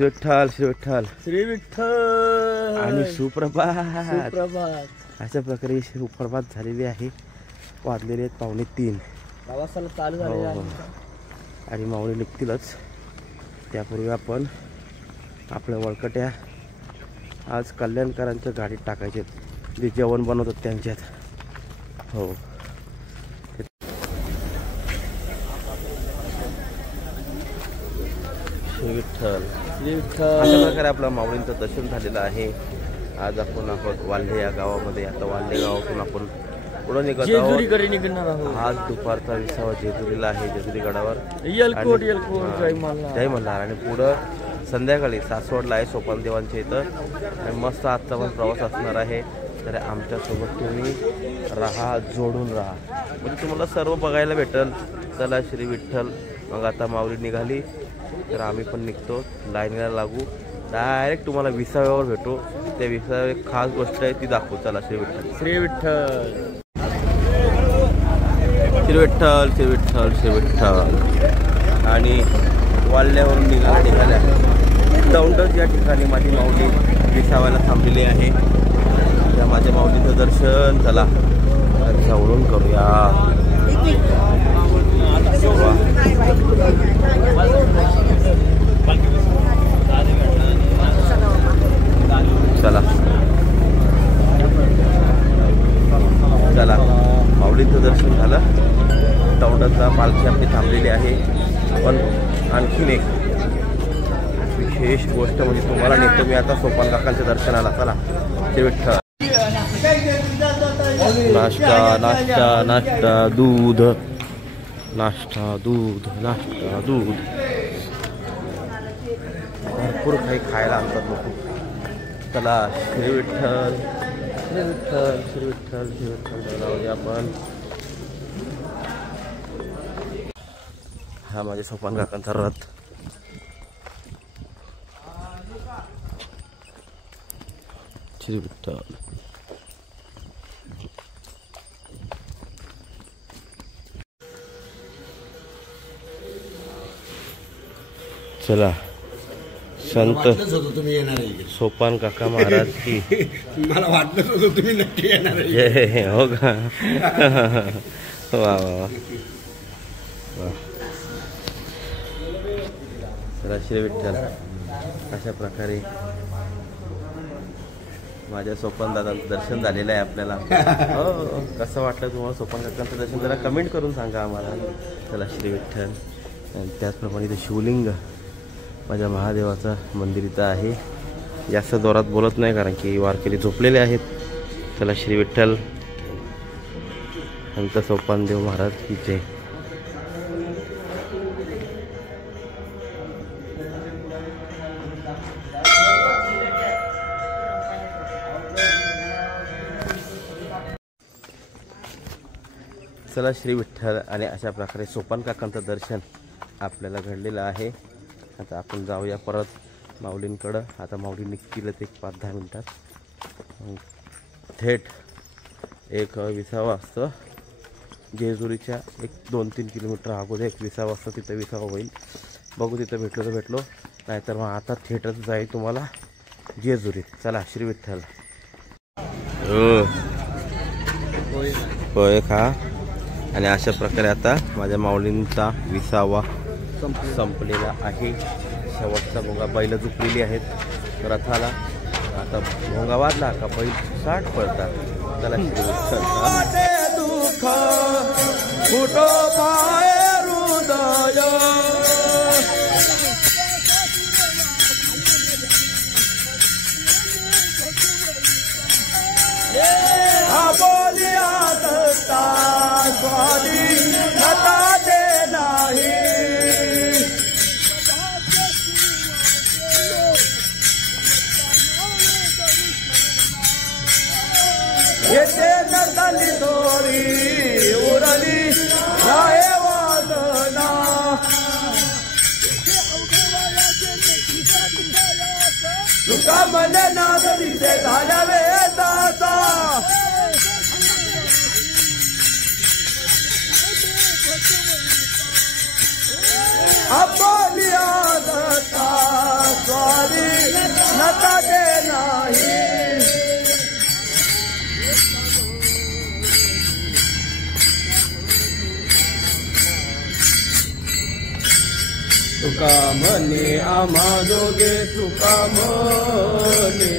श्री विठ्ठल श्री विठ्ठल श्री विठ्ठल आणि सुप्रभात. सुप्रभात. अशा प्रकारे सुप्रभात झालेली आहे. वाजलेले आहेत 2:45. प्रवासाला चालू झाले आणि माऊली निघतीलच. त्यापूर्वी आपण आपल्या वळकट्या आज कल्याणकरांच्या गाडीत टाकायचे, जे जेवण बनवतात त्यांच्यात. हो श्री विठ्ठल श्री विठ्ठल. अशा प्रकारे आपल्या माऊलींचं दर्शन झालेलं आहे. आज आपण आहोत वाल्हे या गावामध्ये. आता वाल्हे गावातून आपण पुढे निघत आहोत. जेजुरीकडे निघणार आहोत. आज दुपारचा विसावा जेजुरीला आहे, जेजुरी गडावर. येलकोट जय मल्हार. आणि पुढं संध्याकाळी सासवडला आहे सोपान देवांच्या इथं. आणि मस्त आजचा पण प्रवास असणार आहे. तर आमच्यासोबत तुम्ही राहा, जोडून राहा, म्हणजे तुम्हाला सर्व बघायला भेटेल. चला श्री विठ्ठल. मग आता माऊली निघाली तर आम्ही पण निघतो, लाईनीला लागू. डायरेक्ट तुम्हाला विसाव्यावर भेटू. त्या विसाव्यावर एक खास गोष्ट आहे ती दाखवू. चला श्री विठ्ठल श्री विठ्ठल श्री विठ्ठल श्री विठ्ठल श्री विठ्ठल. आणि वाल्ह्यावरून निघाल्या दौंडच या ठिकाणी माझी माऊली विसाव्याला थांबलेली आहे. त्या माझ्या माऊलीचं दर्शन चला जवळून करूया. चला चला माऊलींचं दर्शन झालं. दौंडाचा पालखी आपली थांबलेली आहे. पण आणखीन एक विशेष गोष्ट म्हणजे तुम्हाला नेतो मी आता सोपान काकांच्या दर्शनाला. चला श्री विठ्ठल. नाश्ता नाश्ता नाश्ता दूध, नाश्ता दूध, नाश्ता दूध. भरपूर काही खायला आणतात लोक. चला श्री विठ्ठल श्री विठ्ठल श्री विठ्ठल श्री विठ्ठल जाऊया आपण. हा माझ्या सोपान काकांचा रथ. श्री विठ्ठल. चला संत तुम्ही येणार आहे. सोपान काका महाराज की मला वाटलंच होतं तुम्ही नक्की येणार आहे. जय हो का. वा वा वा. चला श्री विठ्ठल. अशा प्रकारे माझ्या सोपान दादांचं दर्शन झालेलं आहे आपल्याला. हो कसं वाटलं तुम्हाला सोपान काकांचं दर्शन? जरा कमेंट करून सांगा आम्हाला. चला श्री विठ्ठल. आणि त्याचप्रमाणे इथं शिवलिंग माझ्या महादेवाचं मंदिर इथं आहे. जास्त जोरात बोलत नाही कारण की वारकरी झोपलेले आहेत. चला श्री विठ्ठल. संत सोपान देव महाराज की जय. चला श्री विठ्ठल. आणि अशा प्रकारे सोपान काकांचं दर्शन आपल्याला घडलेलं आहे. आता आपण जाऊया परत माऊलींकडं. आता माऊली निघतीलच एक 5-10 मिनटात. थेट एक विसावा असतं जेजुरीच्या 1-2-3 किलोमीटर अगोदर एक विसावा असतं. तिथं विसावा होईल. बघू तिथं भेटलो तर भेटलो, नाहीतर मग आता थेटच जाईल तुम्हाला जेजुरीत. चला श्री विठ्ठल. होय खा. आणि अशा प्रकारे आता माझ्या माऊलींचा विसावा संपलेला आहे. शेवटचा भोंगा. बैल झुकलेली आहेत रथाला. आता भोंगा वाजला का बैल 60 पळतात. चला श्री विठ्ठल. स्वारी नका दे नाही तुका म्हणे आम्हा दोघे तुका म्हणे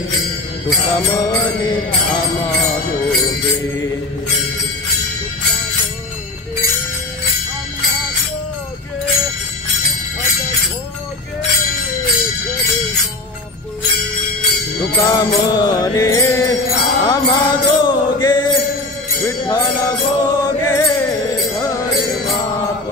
आम्हा दोघे तुका म्हणे आम्हा दोघे विठ्ठल गोगे हरे बाप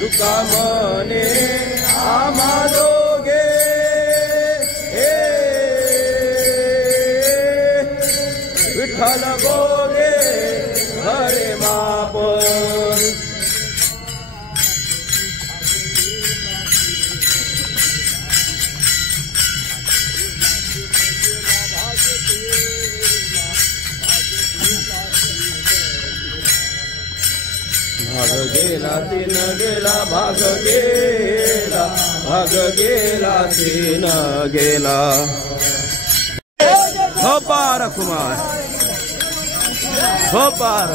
तुका म्हणे आम्हा दोघे विठ्ठल गोगे हरे बाप भाग गेला तीन गेला भाग गेला तीन गेला हो पार कुमार हो पार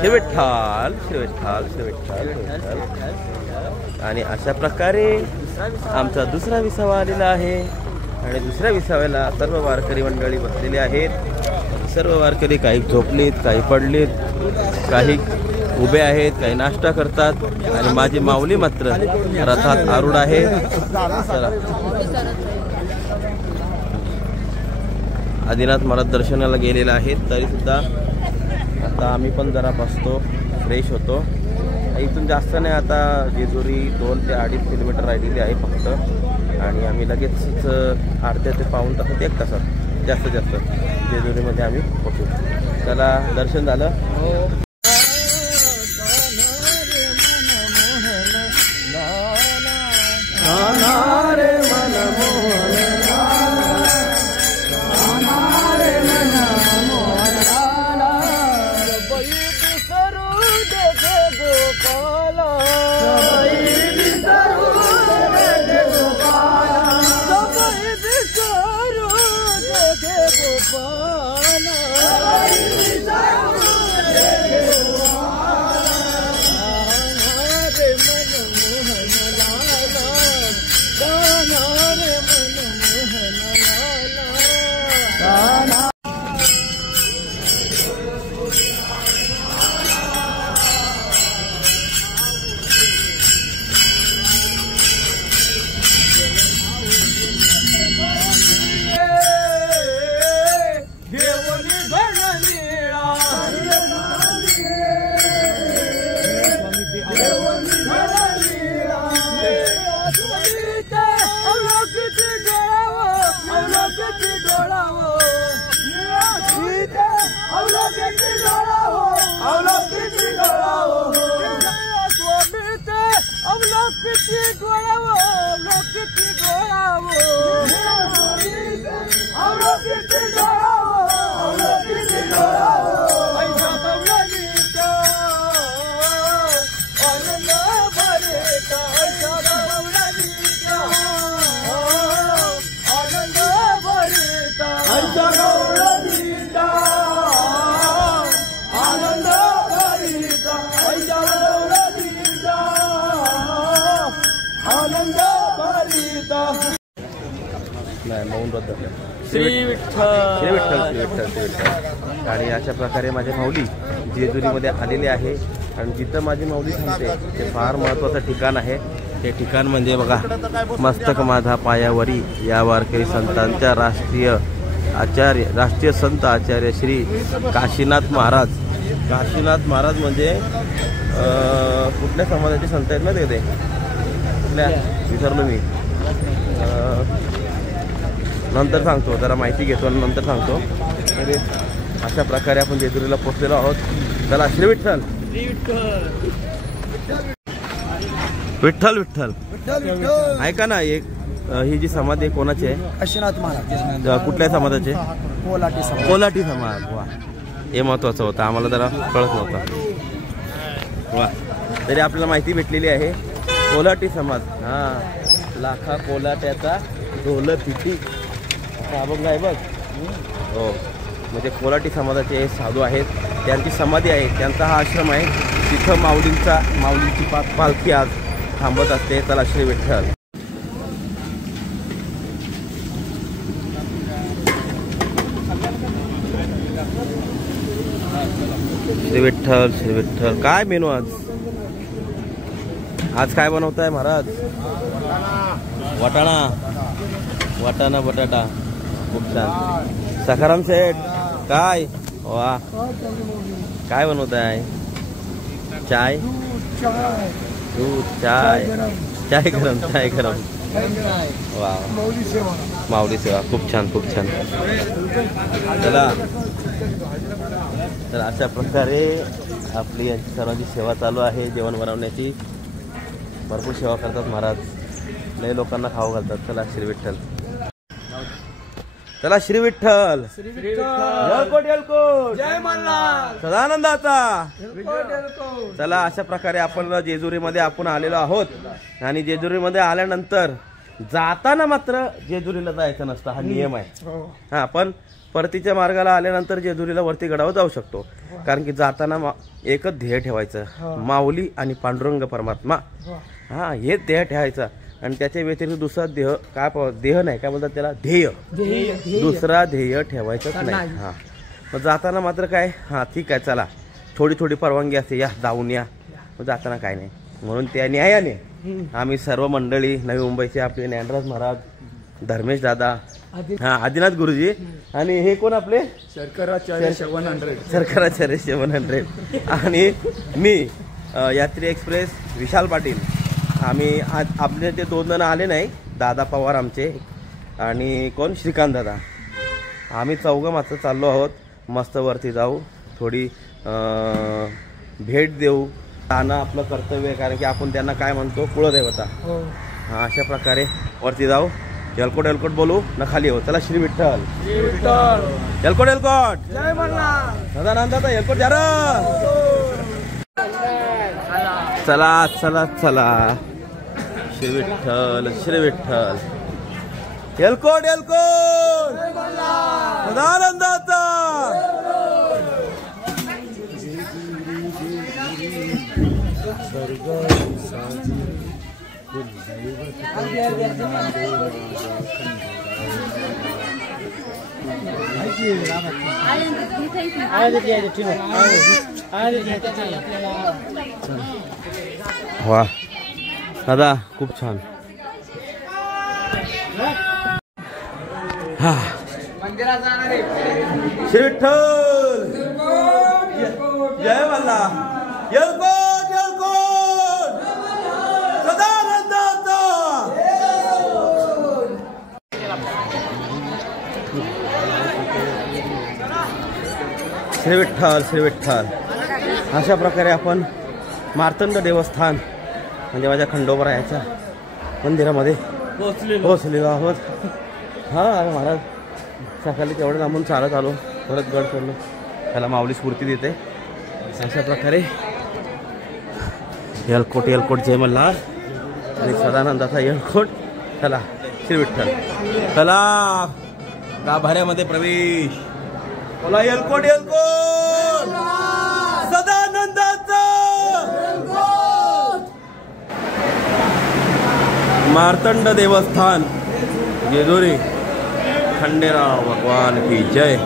श्री विठ्ठल श्री विठ्ठल श्री विठ्ठल. आणि अशा प्रकारे आमचा दुसरा विसावा आलेला आहे आणि दुसऱ्या विसाव्याला सर्व वारकरी मंडळी बसलेली आहेत. सर्व वारकरी काही झोपलीत, काही पडलीत, काही उभे आहेत, काही नाश्ता करतात आणि माझी माऊली मात्र रथात आरूढ आहे. आदिनाथ महाराज दर्शनाला गेलेला आहे. तरी सुद्धा आता आम्ही पण जरा बसतो, फ्रेश होतो. इथून जास्त नाही, आता जेजुरी 2 ते 2.5 किलोमीटर राहिलेली आहे फक्त आणि आम्ही लगेच अर्ध्या ते पाऊण तासात 1 तासात जास्तीत जास्त जेजुरीमध्ये आम्ही पोहोचू. त्याला दर्शन झालं. श्री विठ्ठल श्री विठ्ठल श्री विठ्ठल श्री विठ्ठल. आणि अशा प्रकारे माझी माऊली जेजुरीमध्ये आलेली आहे आणि जिथं माझी माऊली थांबते ते फार महत्त्वाचं ठिकाण आहे. ते ठिकाण म्हणजे बघा, मस्तक माझा पायावरी या वारकरी संतांच्या राष्ट्रीय संत आचार्य श्री काशीनाथ महाराज काशीनाथ महाराज म्हणजे कुठल्या समाजाचे संत आहेत ना ते कुठल्या विसरलो मी. नंतर सांगतो, जरा माहिती घेतो आणि नंतर सांगतो. तरी अशा प्रकारे आपण जेजुरीला पोहोचलेलो आहोत. चला श्री विठ्ठल विठ्ठल विठ्ठल. ऐका ना, एक ही जी समाधी आहे कोणाची आहे? काशीनाथ महाराज. कुठल्या समाजाचे? कोलाटी समाज. कोलाटी समाज. वा, हे महत्वाचं होतं, आम्हाला जरा कळत नव्हतं. वा, तरी आपल्याला माहिती भेटलेली आहे. कोलाटी समाज. हां, लाखा कोलाट्याचा ढोल पिटी असा अभंग आहे बघ. हो, म्हणजे कोलाटी समाजाचे साधू आहेत, त्यांची समाधी आहे, त्यांचा हा आश्रम आहे. तिथं माऊलींची पालखी आज थांबत असते. चला श्री विठ्ठल. श्री विठ्ठल श्री विठ्ठल. काय मेनू आज काय बनवताय महाराज? वाटाणा बटाटा. खूप छान. सखाराम शेठ काय? वा, काय बनवताय? चाय, दूध, चाय गरम. वा, माऊली सेवा. खूप छान. चला, तर अशा प्रकारे आपली यांची सर्वांची सेवा चालू आहे. जेवण बनवण्याची भरपूर सेवा करतात महाराज. लय लोकांना खाऊ घालतात. चला श्री विठ्ठल. येलकोट जय मल्हार. सदानंदाचा. चला, अशा प्रकारे आपण जेजुरीमध्ये आपण आलेलो आहोत. आणि जेजुरीमध्ये आल्यानंतर जाताना मात्र जेजुरीला जायचं नसतं, हा नियम आहे. हा, पण परतीच्या मार्गाला आल्यानंतर जेजुरीला वरती गडावर जाऊ शकतो. कारण की जाताना एकच ध्येय ठेवायचं, माऊली आणि पांडुरंग परमात्मा. हा, हे ध्येय ठेवायचं. आणि त्याच्या व्यतिरिक्त दुसरा देह नाही, काय बोलतात त्याला, ध्येय. दुसरा ध्येय ठेवायचंच नाही. हा, मग जाताना मात्र काय, हा ठीक आहे चला, थोडी परवानगी असते, या जाऊन या. मग जाताना काय नाही. म्हणून त्या न्यायाने आम्ही सर्व मंडळी नवी मुंबईचे आपले ज्ञानराज महाराज, धर्मेश दादा, हा आदिनाथ गुरुजी, आणि हे कोण आपले शर्कराचार्य 700 आणि मी यात्री एक्सप्रेस विशाल पाटील. आम्ही आज आपले ते 2 जण आले नाही, दादा पवार आमचे आणि कोण श्रीकांत दादा. आम्ही 4 मात्र चाललो आहोत. मस्त वरती जाऊ, थोडी भेट देऊ. जाणं आपलं कर्तव्य आहे, कारण की आपण त्यांना काय म्हणतो, कुळदेवता. हा, अशा प्रकारे वरती जाऊ. एलकोट बोलू ना खाली हो. चला श्री विठ्ठल. एलकोट जय मल्हार. सदानंदाचा एलकोट जा. चला श्री विठ्ठल एलकोट सदानंदाचा. वा दादा, खूप छान. हा, श्री विठ्ठल जय मल्हार. एलकोट सदानंदाचा. श्री विठ्ठल. अशा प्रकारे आपण मार्तंड देवस्थान म्हणजे माझ्या खंडोबरायाच्या मंदिरामध्ये पोहोचलेलो आहोत. हा महाराज, सकाळी तेवढं लांबून चालत आलो, परत गड चढलो. त्याला माऊली स्फूर्ती देते. अशा प्रकारे एलकोट जय मल्हार आणि सदानंदाचा एलकोट. चला श्री विठ्ठल. चला गाभाऱ्यामध्ये प्रवेश. बोला एलकोट सदानंदाचा. मार्तंड देवस्थान जेजुरी. खंडेराव भगवान की जय.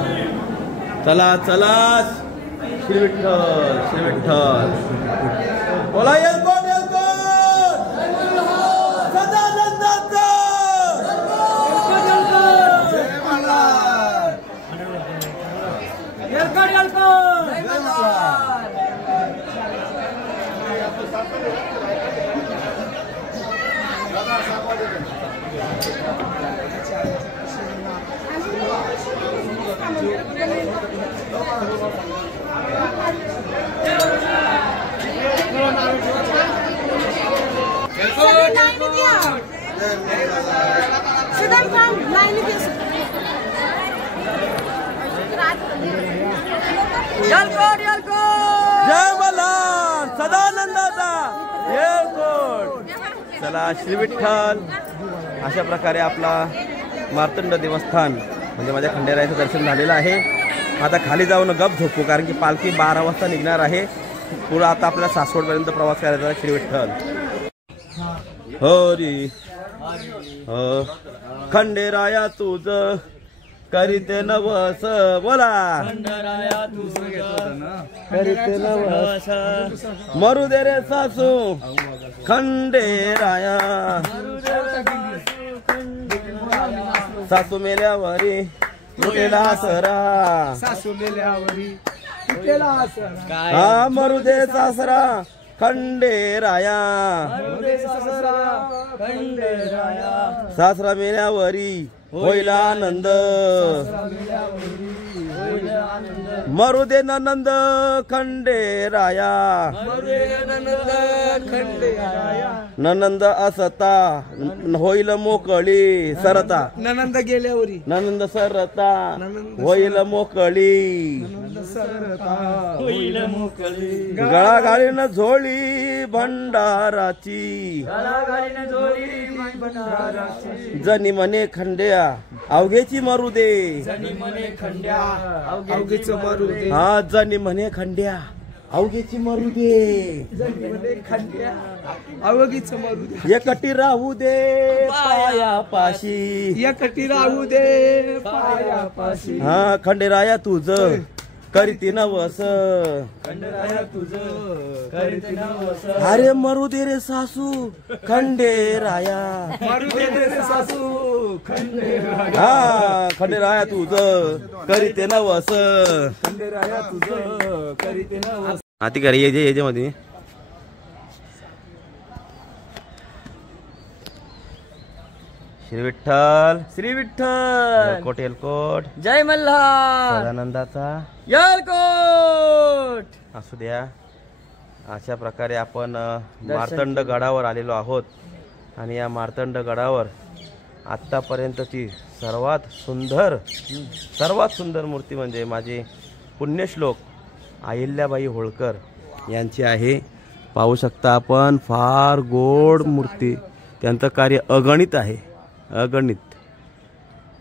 चला श्री विठ्ठल. बोला एलकोट सदानंदाचा. जय मल्हार. जय मल्हार सदानंदाचा येळकोट. चला श्री विठ्ठल. अशा प्रकारे आपला मार्तंड देवस्थान म्हणजे माझ्या खंडेरायाचं दर्शन झालेलं आहे. आता खाली जाऊन गप झोपू कारण की पालखी 12 वाजता निघणार आहे. पुढं आता आपल्याला सासवडपर्यंत प्रवास करायचा आहे. श्री विठ्ठल हरी खंडेराया तुझ करीते नवस. बोला करीते नवस मरू दे रे सासू खंडेराया. सासू मेल्यावरी मुठेला आसरा. सासू मेल्यावरी हा मरू दे सासरा खंडेराया. सासरा मेल्यावरी होईल आनंद. मरू दे नंद खंडेराया. ननंद असता होईल मोकळी सरता. ननंद गेल्यावरी ननंद सरता होईल मोकळी. गळागाळीनं झोळी भंडाराची. जनी म्हणे खंड्या अवघेची मरू दे. अवघीच मारू दे. हा जनी म्हणे खंड्या अवघेची मरू दे. अवघीच मारू दे. एकटी राहू दे पायापाशी. एकटी राहू दे पायापाशी. हा खंडेराया तुझ करीती नवस. अरे मरू दे रे सासू खंडेराया. सासू खंडेराया. हा खंडेराया तुझ करीते नवस. खंडेराया तुझं करीते नवस. आती करे ये मध्ये श्री विठ्ठल. श्री विठ्ठल कोट एलकोट जय मल्हार सदानंदाचा येळकोट. असू द्या. अशा प्रकारे आपण मार्तंड गडावर आलेलो आहोत आणि या मार्तंड गडावर आत्तापर्यंतची सर्वात सुंदर मूर्ती म्हणजे माझे पुण्यश्लोक अहिल्याबाई होळकर यांची आहे. पाहू शकता आपण फार गोड मूर्ती. त्यांचं कार्य अगणित आहे अगणित.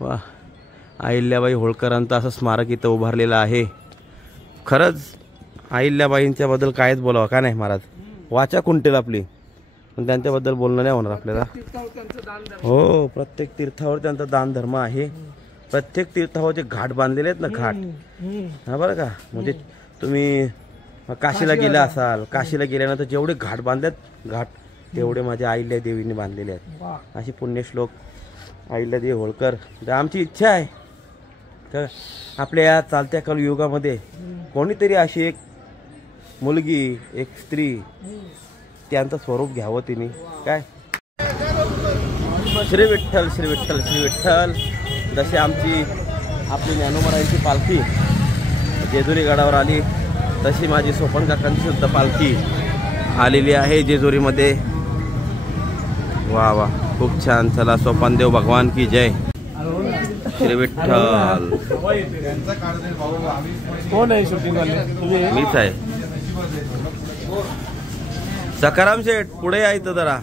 वा अहिल्याबाई होळकरांचं असं स्मारक इथं उभारलेलं आहे. खरंच अहिल्याबाईंच्याबद्दल कायच बोलावं का नाही महाराज. वाचा कुंटेल आपली पण त्यांच्याबद्दल बोलणं नाही होणार आपल्याला. हो प्रत्येक तीर्थावर त्यांचा दान धर्म आहे. प्रत्येक तीर्थावर जे घाट बांधलेले आहेत ना घाट हा बरं का. म्हणजे तुम्ही काशीला गेला असाल काशीला गेल्यानंतर जेवढे घाट बांधलेत घाट तेवढे माझ्या अहिल्या देवीने बांधलेले आहेत. अशी पुण्यश्लोक अहिल्यादेवी होळकर. आमची इच्छा आहे तर आपल्या या चालत्या कलयुगामध्ये कोणीतरी अशी एक मुलगी एक स्त्री त्यांचं स्वरूप घ्यावं तिने. काय श्री विठ्ठल श्री विठ्ठल श्री विठ्ठल. जसे आपली ज्ञानोबरायांची पालखी जेजुरी गडावर आली तशी माझी सोपन काकांची सुद्धा पालखी आलेली आहे जेजुरीमध्ये. वा वा खूप छान. चला सोपानदेव भगवान की जय. श्री विठ्ठल. कोण आहे शूटिंग वाले. मीच आहे. सकाराम शेठ पुढे यायचं जरा.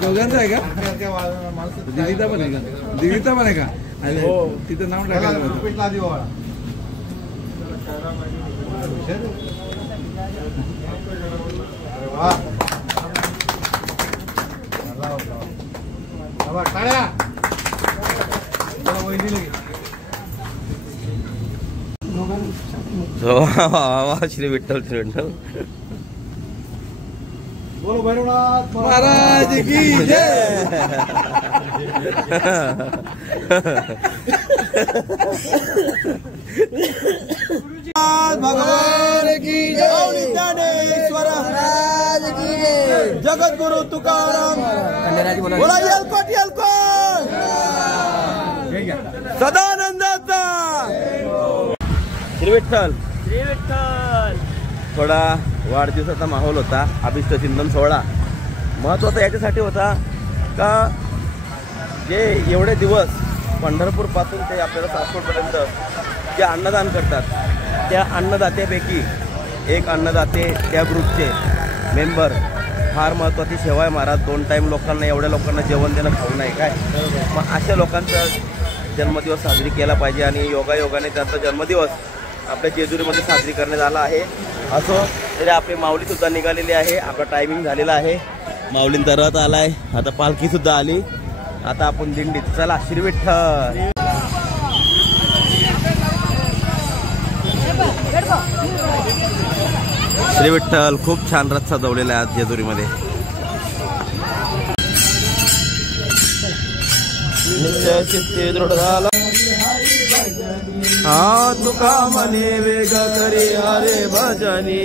दोघांचं आहे का दिदीचा पण आहे का. दिदीचा पण आहे का. तिथं नाव टाकायचं. श्री विठ्ठल श्री विठ्ठल. बोलो भैरवनाथ महाराज की जय. महाराज भगवान की जय। ज्ञानेश्वर महाराज की जय। जगद्गुरु तुकाराम बोला येलकोट येलकोट सदानंदाचा श्री विठ्ठल श्री विठ्ठल। थोडा वाढदिवसाचा माहोल होता, अभिष्ट चिंतन सोहळा महत्त्वाचा याच्यासाठी होता का जे एवढे दिवस पंढरपूरपासून ते आपल्याला सासवडपर्यंत जे अन्नदान करतात त्या अन्नदात्यापैकी एक अन्नदाते त्या ग्रुपचे मेंबर फार महत्त्वाची सेवा आहे महाराज। 2 टाईम लोकांना एवढ्या लोकांना जेवण देणं खाऊ नाही काय, मग अशा लोकांचा जन्मदिवस साजरी केला पाहिजे आणि योगायोगाने त्यांचा जन्मदिवस आपल्या जेजुरीमध्ये साजरी करण्यात आला आहे। असो तरी आपली माऊलीसुद्धा निघालेली आहे, आपला टायमिंग झालेला आहे, माऊलींचा रथ आला आहे, आता पालखीसुद्धा आली, आता आपण दिंडीत चला श्री विठ्ठल। श्री विठ्ठल खूप छान रथ सजवलेला आहे आज जेजुरीमध्ये। निश्चय चित्ते दृढ झाला हा तुका मने वेग करी हरे भजनी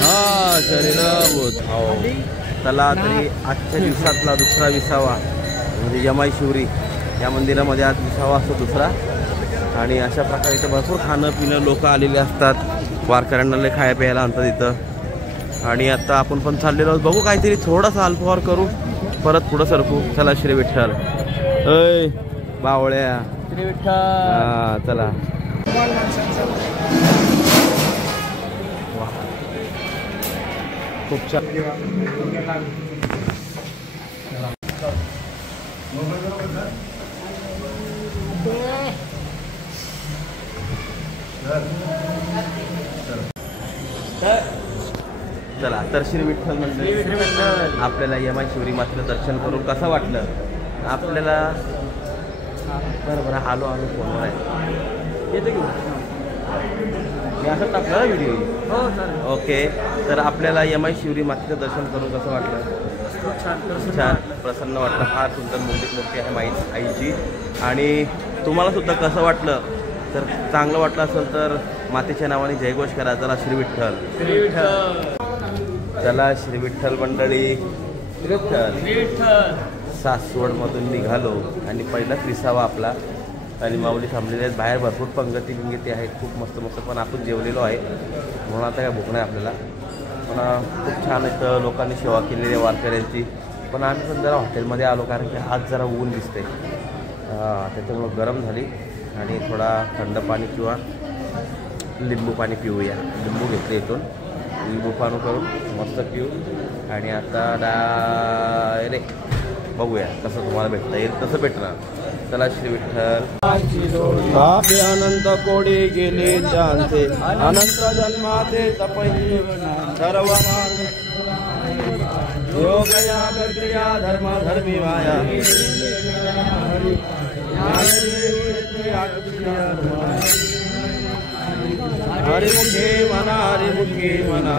हा शरीर चला तरी आजच्या दिवसातला दुसरा विसावा म्हणजे यमाई शिवरी या मंदिरामध्ये आज विसावा असतो दुसरा। आणि अशा प्रकारे इथं भरपूर खाणं पिणं लोक आलेले असतात, वारकऱ्यांना लय खाया प्यायला आणतात इथं। आणि आता आपण पण चाललेलो आहोत, बघू काहीतरी थोडासा अल्पहार करू परत पुढं सरकू। चला श्री विठ्ठल ऐ बावळ्या श्री विठ्ठल। हा चला खूप छान। चला तर श्री विठ्ठल मंदिर आपल्याला यमाई शिवरी मातेचं दर्शन करून कसं वाटलं आपल्याला? बरं आलो फोनवर आहे येतो की मी असं टाकलं ना व्हिडिओ। हो चालेल। ओके तर आपल्याला यमाई शिवरी मातेचं दर्शन करून कसं वाटलं? छान प्रसन्न वाटलं, फार सुंदर मूर्ती आहे आईची। आणि तुम्हाला सुद्धा कसं वाटलं? तर चांगलं वाटलं असेल तर मातेच्या नावाने जयघोष करा। चला श्री विठ्ठल श्री विठ्ठल। चला श्री विठ्ठल मंडळी श्री विठ्ठल। श्री विठ्ठल। सासवडमधून निघालो आणि पहिलाच विसावा आपला आणि माऊली थांबलेले आहेत बाहेर, भरपूर पंगती आहेत, खूप मस्त मस्त। पण आपण जेवलेलो आहे म्हणून आता काय भूक नाही आपल्याला, पण खूप छान इथं लोकांनी सेवा केलेली आहे वारकऱ्यांची। पण आम्ही पण जरा हॉटेलमध्ये आलो कारण की आज जरा ऊन दिसते, त्याच्यामुळं गरम झाली आणि थोडा थंड पाणी किंवा लिंबू पाणी पिऊया। लिंबू घेतले इथून, लिंबू पाणी करून मस्त पिऊ आणि आता डायरेक्ट बघूया कसं तुम्हाला भेटता येईल तसं भेटणार। चला श्री विठ्ठल। बापे अनंत कोडी गेले जानते अनंत जन्माते तपही सर्व योगया कर्तया धर्म धर्मी माया हरिमुखे मना हरिमुखे मना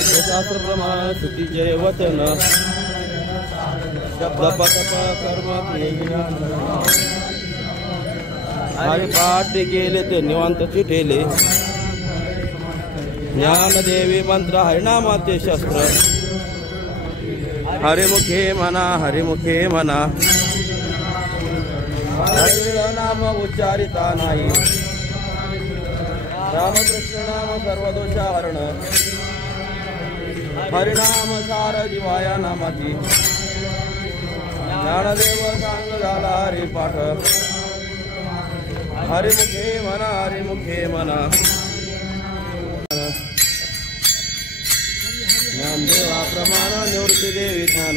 शास्त्र प्रमाण स्तुती जय वचन शब्द पतप कर्म हरि पाठ गेले ते निवांत चिठेले ज्ञानदेवी मंत्र हरिनामाते शस्त्र हरिमुखे मना हरिमुखे मना हरिवेळ नाम उच्चारिता नाही रामकृष्ण नाम सर्वदोषाहरण हरिनाम सार जीवाया नामाची ज्ञानदेव सांग झाला हरि पाठ हरिमुखे मना हरिमुखे मना ज्ञानदेवा प्रमाण निवृत्ती देवी ज्ञान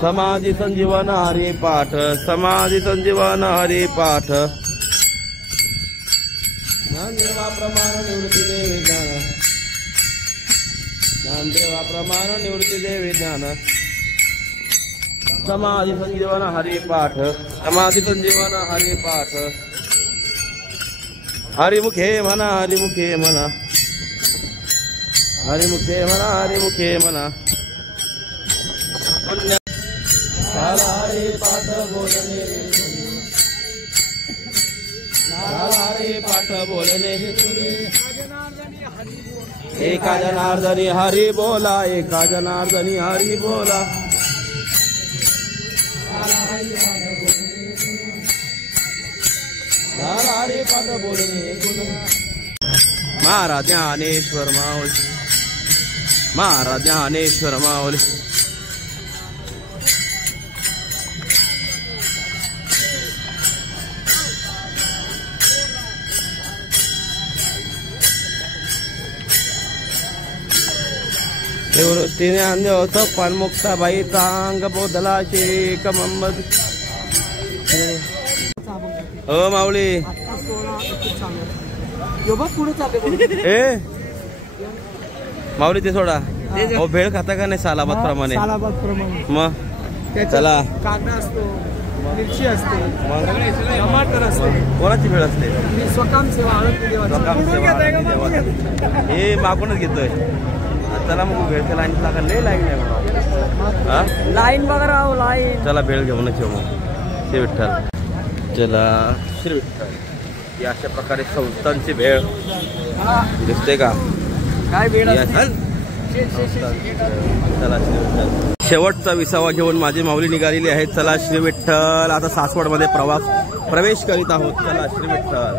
समाधी संजीवन हरि पाठ समाधी संजीवन हरि पाठ ज्ञानदेवा प्रमाण निवृत्ती देवी ज्ञान ज्ञानदेवा प्रमाण निवृत्ती देवी ज्ञान समाधी संजीवन हरि पाठ समाधी संजीवन हरि पाठ हरिमुखे म्हणा हरिमुखे म्हणा हरिमुखे म्हणा हरिमुखे म्हणा पाठ बोलणे पाठ बोलणे एका जनार्दनी हरी बोला एका जनार्दनी हरी बोला पाठ बोलणे महाराज ज्ञानेश्वर माऊली महाराज ज्ञानेश्वर माऊली निवृत्तीने आणले होतं पानमुक्ताबाई तांग बोधला शेख मोहम्मद हो माऊली ए माऊली ते सोडा हो भेळ खाता का नाही सालाबाद प्रमाणे मग चला कांदा असतो मिरची असते मग टमाटर असते कोणाची भेळ असते स्वकाम सेवा आनंद देवाची हे मागूनच घेतोय चला मग भेळ केला आणि टाका लय लाईन आहे म्हणून लाईन बघा राव लाईन चला भेळ घेऊनच येऊ मग श्री विठ्ठल चला श्री विठ्ठल ही अशा प्रकारे संस्थांची भेळ दिसते का काय वेळ चला श्री विठ्ठल शेवटचा विसावा घेऊन माझी माऊली निघालेली आहे चला श्री विठ्ठल आता सासवड मध्ये प्रवेश करीत आहोत चला श्री विठ्ठल